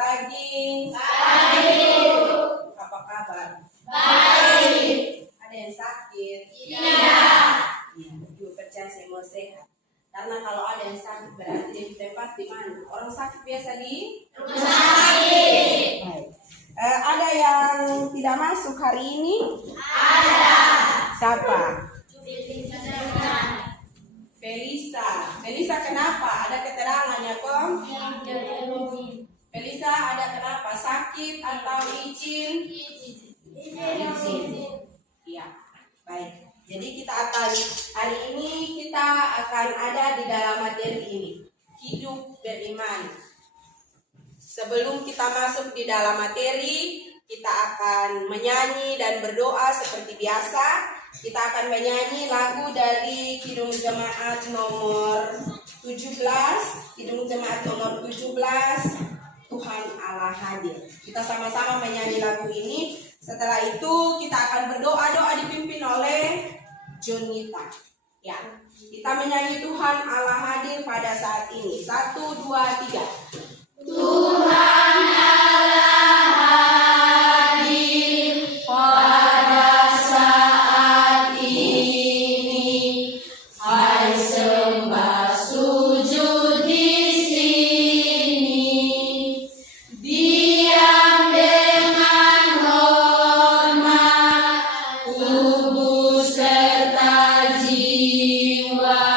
pagi. Apa kabar? Baik. Ada yang sakit? Tidak. Iya, Ibu percaya semua sehat. Karena kalau ada yang sakit berarti di tempat di mana? Orang sakit biasa di Rumah sakit. Baik. Ada yang tidak masuk hari ini? Ada. Siapa? Felisa kenapa? Ada keterangannya kok? Felisa ada kenapa? Sakit atau izin? Izin. Iya, baik. Jadi kita akan hari ini kita akan ada di dalam materi ini, hidup beriman. Sebelum kita masuk di dalam materi, kita akan menyanyi dan berdoa seperti biasa. Kita akan menyanyi lagu dari Kidung Jemaat nomor 17, Kidung Jemaat nomor 17, Tuhan Allah hadir. Kita sama-sama menyanyi lagu ini. Setelah itu kita akan berdoa dipimpin oleh Jonita. Ya, kita menyanyi Tuhan Allah hadir pada saat ini. 1, 2, 3. Tuhan Allah hadir pada saat ini. Hai sembah sujud di sini. Diam dengan hormat tubuh serta jiwa.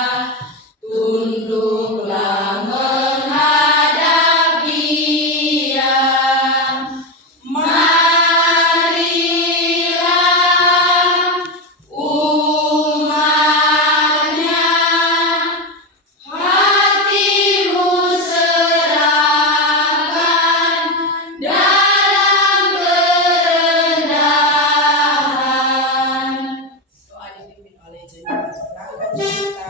Tunduklah menghadap Dia. Marilah umatnya, hatimu serahkan dalam kerendahan. Doa dipimpin oleh Jonita. Silakan Jonita.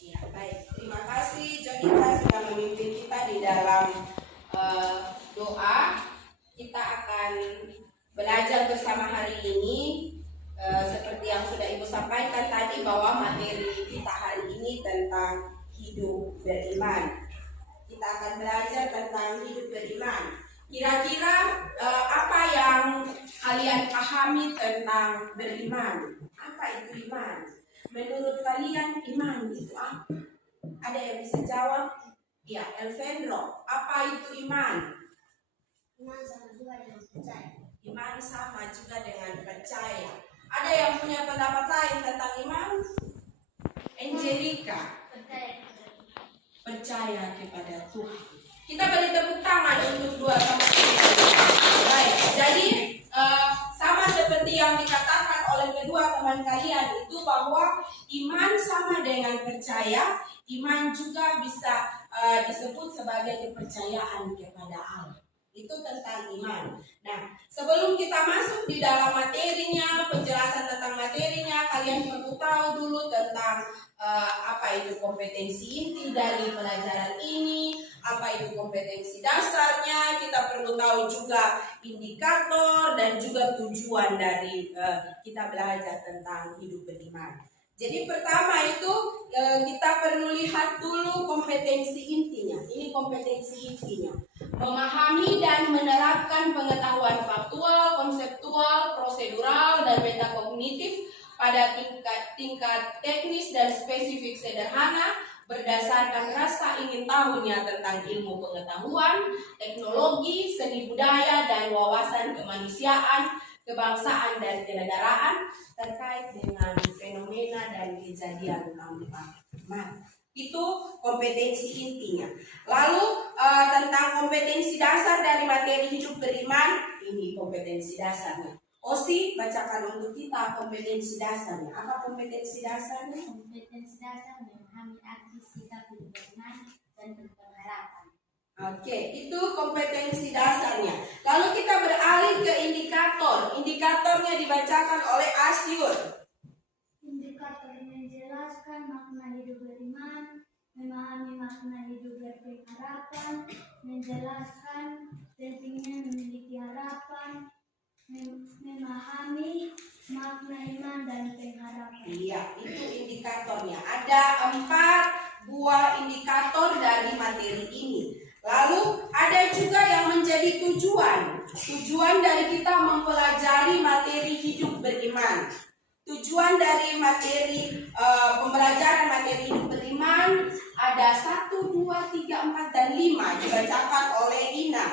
Ya, baik. Terima kasih Jonita sudah memimpin kita di dalam doa. Kita akan belajar bersama hari ini seperti yang sudah Ibu sampaikan tadi bahwa materi kita hari ini tentang hidup beriman. Kita akan belajar tentang hidup beriman. Kira-kira apa yang kalian pahami tentang beriman? Apa itu iman? Menurut kalian iman itu apa? Ada yang bisa jawab? Ya, Elvendro, apa itu iman? Iman sama juga dengan percaya. Iman sama juga dengan percaya. Ada yang punya pendapat lain tentang iman? Angelica, percaya kepada Tuhan. Kita beri tepuk tangan untuk dua sama kita. Baik, jadi sama seperti yang dikatakan oleh kedua teman kalian itu bahwa iman sama dengan percaya. Iman juga bisa disebut sebagai kepercayaan kepada Allah. Itu tentang iman. Nah, sebelum kita masuk di dalam materinya, penjelasan tentang materinya, kalian perlu tahu dulu tentang apa itu kompetensi inti dari pelajaran ini, apa itu kompetensi dasarnya. Kita perlu tahu juga indikator dan juga tujuan dari kita belajar tentang hidup beriman. Jadi pertama itu kita perlu lihat dulu kompetensi intinya. Ini kompetensi intinya. Memahami dan menerapkan pengetahuan faktual, konseptual, prosedural, dan metakognitif pada tingkat teknis dan spesifik sederhana berdasarkan rasa ingin tahunya tentang ilmu pengetahuan, teknologi, seni budaya, dan wawasan kemanusiaan, kebangsaan, dan kenegaraan terkait dengan fenomena dan kejadian tampak. Itu kompetensi intinya. Lalu tentang kompetensi dasar dari materi hidup beriman, ini kompetensi dasarnya. Osi, bacakan untuk kita kompetensi dasarnya. Apa kompetensi dasarnya? Kompetensi dasar memahami arti sikap hidup beriman dan berpengharapan. Oke, itu kompetensi dasarnya. Lalu kita beralih ke indikator. Indikatornya dibacakan oleh Asyur. Indikator menjelaskan makna hidup beriman, memahami makna hidup berpengharapan, menjelaskan pentingnya memiliki harapan, memahami makna iman dan pengharapan. Iya, itu indikatornya. Ada 4 buah indikator dari materi ini. Lalu ada juga yang menjadi tujuan. Tujuan dari kita mempelajari materi hidup beriman. Tujuan dari materi pembelajaran materi hidup beriman ada 1, 2, 3, 4, dan 5 dibacakan oleh Ina.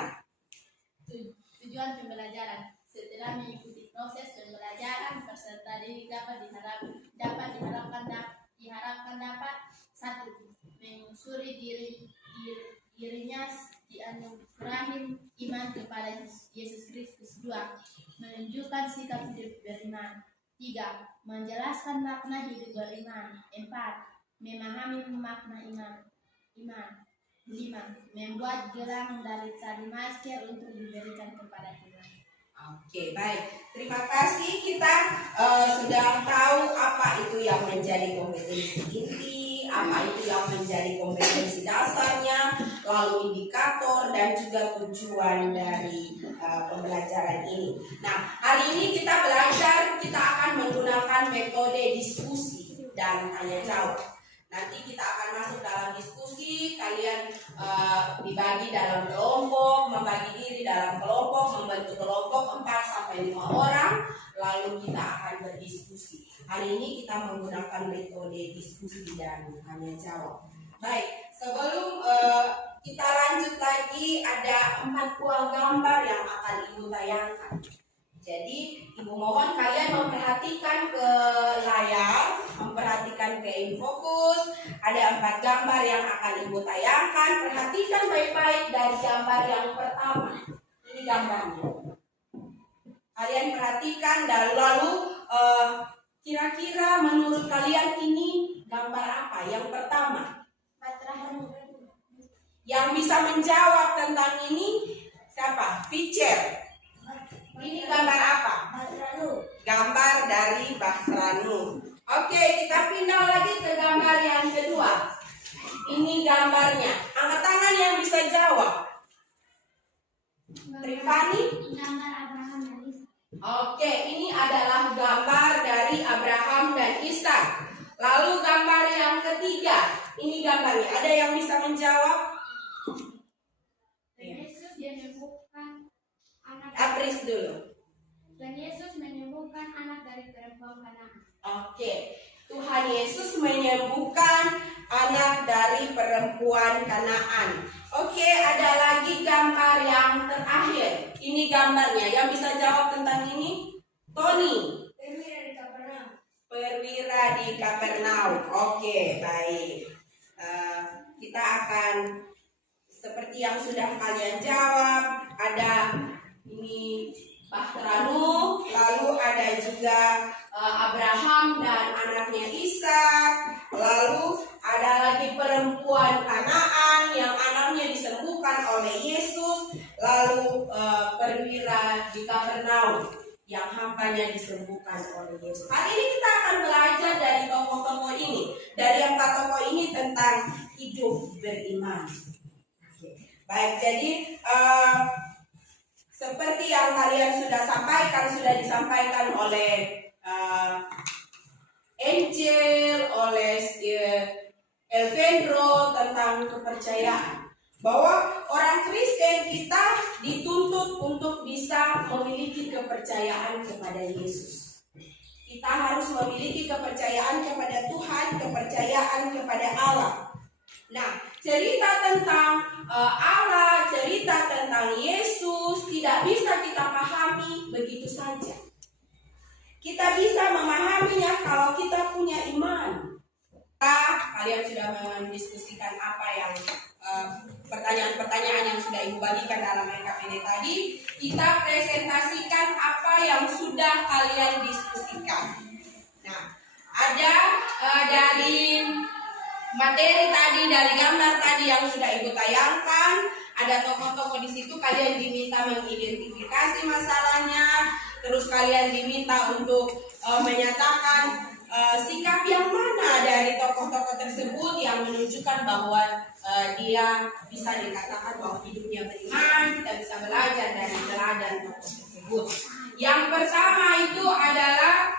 Tujuan pembelajaran. Setelah mengikuti proses pembelajaran, peserta didik dapat diharapkan dapat 1. Menyusuri dirinya dianugerahi iman kepada Yesus Kristus. 2. Menunjukkan sikap hidup beriman. 3. Menjelaskan makna hidup beriman. 4. Memahami makna iman. 5. Membuat gelang dari tali masker untuk diberikan kepada Tuhan. Oke, baik. Terima kasih. Kita sudah tahu apa itu yang menjadi kompetensi inti, apa itu yang menjadi kompetensi dasarnya, lalu indikator dan juga tujuan dari pembelajaran ini. Nah, hari ini kita belajar, kita akan menggunakan metode diskusi dan tanya jawab. Nanti kita akan masuk dalam diskusi, kalian dibagi dalam kelompok, membagi diri dalam kelompok, membentuk kelompok 4 sampai 5 orang, lalu kita akan berdiskusi. Hari ini kita menggunakan metode diskusi dan tanya jawab. Baik, sebelum kita lanjut lagi, ada 4 buah gambar yang akan Ibu tayangkan. Jadi Ibu mohon kalian memperhatikan ke layar, memperhatikan ke infokus. Ada 4 gambar yang akan Ibu tayangkan. Perhatikan baik-baik dari gambar yang pertama. Ini gambarnya. Kalian perhatikan dan lalu kira-kira menurut kalian ini gambar apa? Yang pertama. Yang bisa menjawab tentang ini siapa? Feature. Ini gambar apa? Gambar dari Bahranu. Oke, kita pindah lagi ke gambar yang kedua. Ini gambarnya. Angkat tangan yang bisa jawab. Trifani? Gambar Abraham dan Ishak. Oke, ini adalah gambar dari Abraham dan Ishak. Lalu gambar yang ketiga. Ini gambarnya. Ada yang bisa menjawab? Yesus menyembuhkan anak. Apris dulu. Dan Yesus menyembuhkan anak dari perempuan Kanaan. Oke, Tuhan Yesus menyembuhkan anak dari perempuan Kanaan. Oke, ada lagi gambar yang terakhir. Ini gambarnya. Yang bisa jawab tentang ini? Tony. Perwira di Kapernaum. Perwira di Kapernaum. Oke, baik. Kita akan seperti yang sudah kalian jawab. Ada ini Bahranu, lalu ada juga Abraham dan anaknya Ishak, lalu ada lagi perempuan Kanaan yang anaknya disembuhkan oleh Yesus, lalu perwira di Kapernaum yang hambanya disembuhkan oleh Yesus. Hari ini kita akan belajar dari tokoh-tokoh ini, dari 4 tokoh ini tentang hidup beriman. Baik, jadi seperti yang kalian sudah sampaikan, sudah disampaikan oleh Angel, oleh Elvendro tentang kepercayaan. Bahwa orang Kristen kita dituntut untuk bisa memiliki kepercayaan kepada Yesus. Kita harus memiliki kepercayaan kepada Tuhan, kepercayaan kepada Allah. Nah, cerita tentang Allah, cerita tentang Yesus tidak bisa kita pahami begitu saja. Kita bisa memahaminya kalau kita punya iman. Kalian sudah mendiskusikan apa yang pertanyaan-pertanyaan yang sudah Ibu bagikan dalam LKPD tadi. Kita presentasikan apa yang sudah kalian diskusikan. Nah, ada dari materi tadi, dari gambar tadi yang sudah Ibu tayangkan, ada tokoh-tokoh di situ, kalian diminta mengidentifikasi masalahnya, terus kalian diminta untuk menyatakan sikap yang mana dari tokoh-tokoh tersebut yang menunjukkan bahwa dia bisa dikatakan bahwa hidupnya beriman. Kita bisa belajar dari teladan tokoh tersebut. Yang pertama itu adalah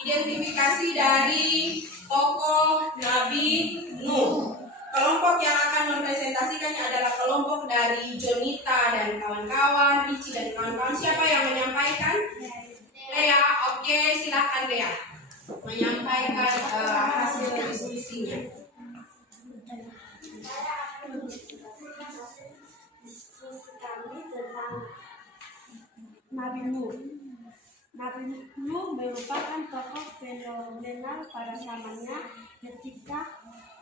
identifikasi dari tokoh Nabi Nuh. Kelompok yang akan mempresentasikannya adalah kelompok dari Jonita dan kawan-kawan, Ricci dan kawan-kawan. Siapa yang menyampaikan? Lea. Oke, silakan Lea menyampaikan hasil diskusinya. Diskusi kami tentang Nabi Nuh. Nabi Nuh merupakan tokoh fenomenal pada zamannya ketika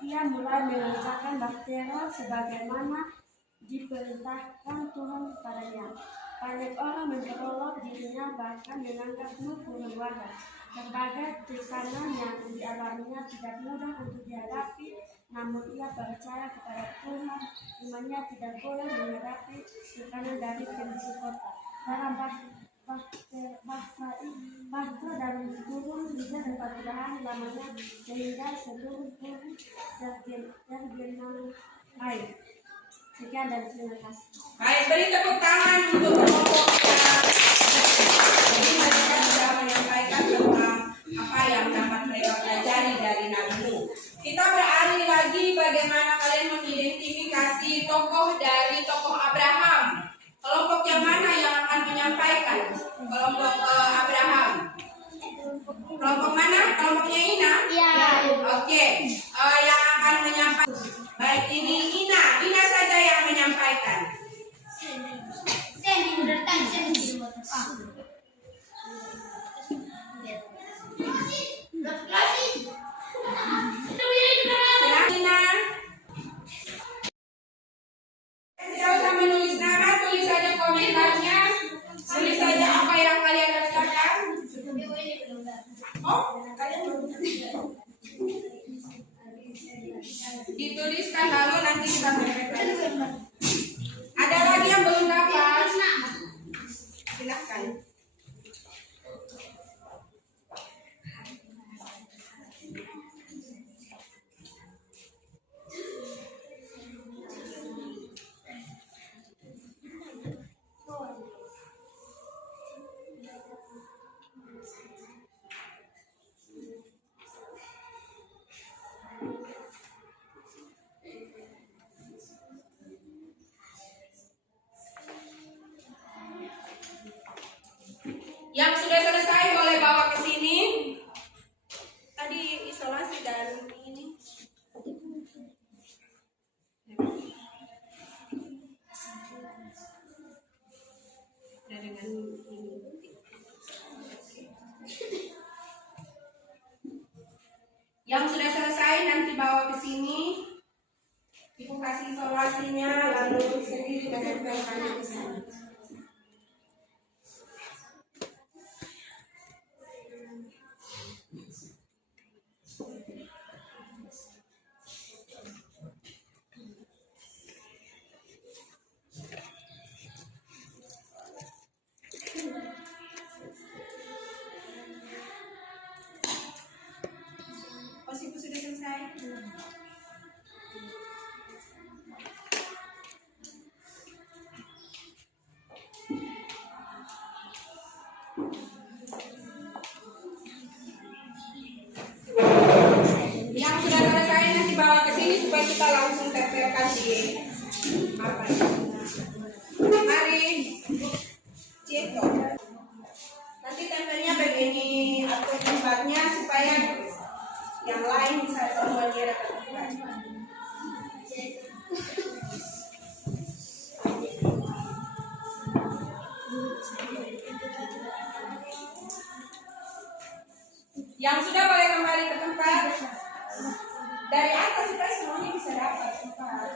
ia mulai mengerjakan bahtera sebagaimana diperintahkan Tuhan kepadanya. Banyak orang mencolok dirinya, bahkan menganggap Nuh turun wahai. Berbagai tekanan yang dialaminya tidak mudah untuk dihadapi, namun ia percaya kepada Tuhan. Imannya tidak boleh menghadapi tekanan dari kondisi kota. Dalam bahasa dan turun hujan dan perpindahan lamanya sehingga seluruh bumi tergenang air. Sekian dan terima kasih. Baik, beri tepuk tangan untuk kelompoknya. Jadi mereka sudah menyampaikan tentang apa yang dapat mereka pelajari dari Nabi Nuh. Kita beralih lagi bagaimana kalian mengidentifikasi tokoh dari tokoh Abraham. Kelompok yang mana yang akan menyampaikan? Kelompok Abraham. Kelompok mana? Kelompoknya Ina? Iya. Oke. Yang akan menyampaikan. Baik, ini Ina. Ina saja yang menyampaikan. Silakan Ina. Tidak usah menulis nama, tulis saja komentarnya. Tulis saja apa yang kalian rasakan. Oh, kalian belum. Dituliskan lalu nanti kita berikan. Ada lagi yang belum dapat? Silakan. Yang sudah selesai boleh bawa ke sini. Tadi isolasi dan ini. Dan dengan ini. Yang sudah selesai nanti bawa ke sini. Ibu kasih isolasinya lalu sendiri menempelkannya ke sana. Ibu sudah selesai? Yang sudah selesai nanti bawa ke sini supaya kita langsung tempelkan di apa? Mari, Ceko. Nanti tempelnya begini atur tempatnya supaya yang lain bisa semuanya dapat. Yang sudah boleh kembali ke tempat. Dari atas supaya semuanya bisa dapat tempat.